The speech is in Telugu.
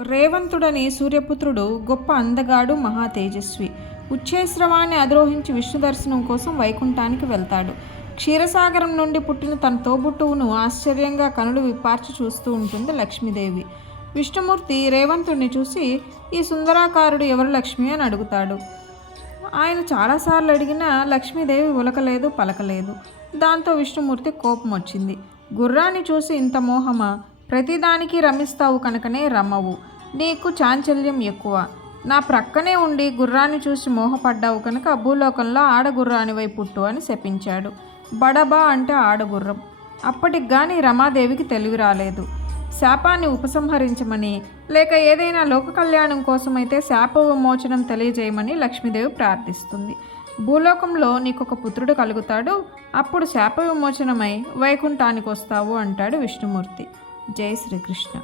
రేవంతుడని సూర్యపుత్రుడు గొప్ప అందగాడు, మహా తేజస్వి. ఉచ్ఛైశ్రవాన్ని అధిరోహించి విష్ణు దర్శనం కోసం వైకుంఠానికి వెళ్తాడు. క్షీరసాగరం నుండి పుట్టిన తన తోబుట్టువును ఆశ్చర్యంగా కనులు విప్పార్చి చూస్తూ ఉంటుంది లక్ష్మీదేవి. విష్ణుమూర్తి రేవంతుడిని చూసి, ఈ సుందరాకారుడు ఎవరు లక్ష్మి అని అడుగుతాడు. ఆయన చాలాసార్లు అడిగినా లక్ష్మీదేవి ఉలకలేదు, పలకలేదు. దాంతో విష్ణుమూర్తి కోపం వచ్చింది. గుర్రాన్ని చూసి ఇంత మోహమా? ప్రతిదానికి రమిస్తావు కనుకనే రమ్మవు. నీకు చాంచల్యం ఎక్కువ. నా ప్రక్కనే ఉండి గుర్రాన్ని చూసి మోహపడ్డావు కనుక భూలోకంలో ఆడగుర్రానివై పుట్టు అని శపించాడు. బడబా అంటే ఆడగుర్రం. అప్పటికి కానీ రమాదేవికి తెలివి రాలేదు. శాపాన్ని ఉపసంహరించమని, లేక ఏదైనా లోక కళ్యాణం కోసమైతే శాప విమోచనం తెలియజేయమని లక్ష్మీదేవి ప్రార్థిస్తుంది. భూలోకంలో నీకొక పుత్రుడు కలుగుతాడు, అప్పుడు శాప విమోచనమై వైకుంఠానికి వస్తావు అంటాడు విష్ణుమూర్తి. జై శ్రీకృష్ణ.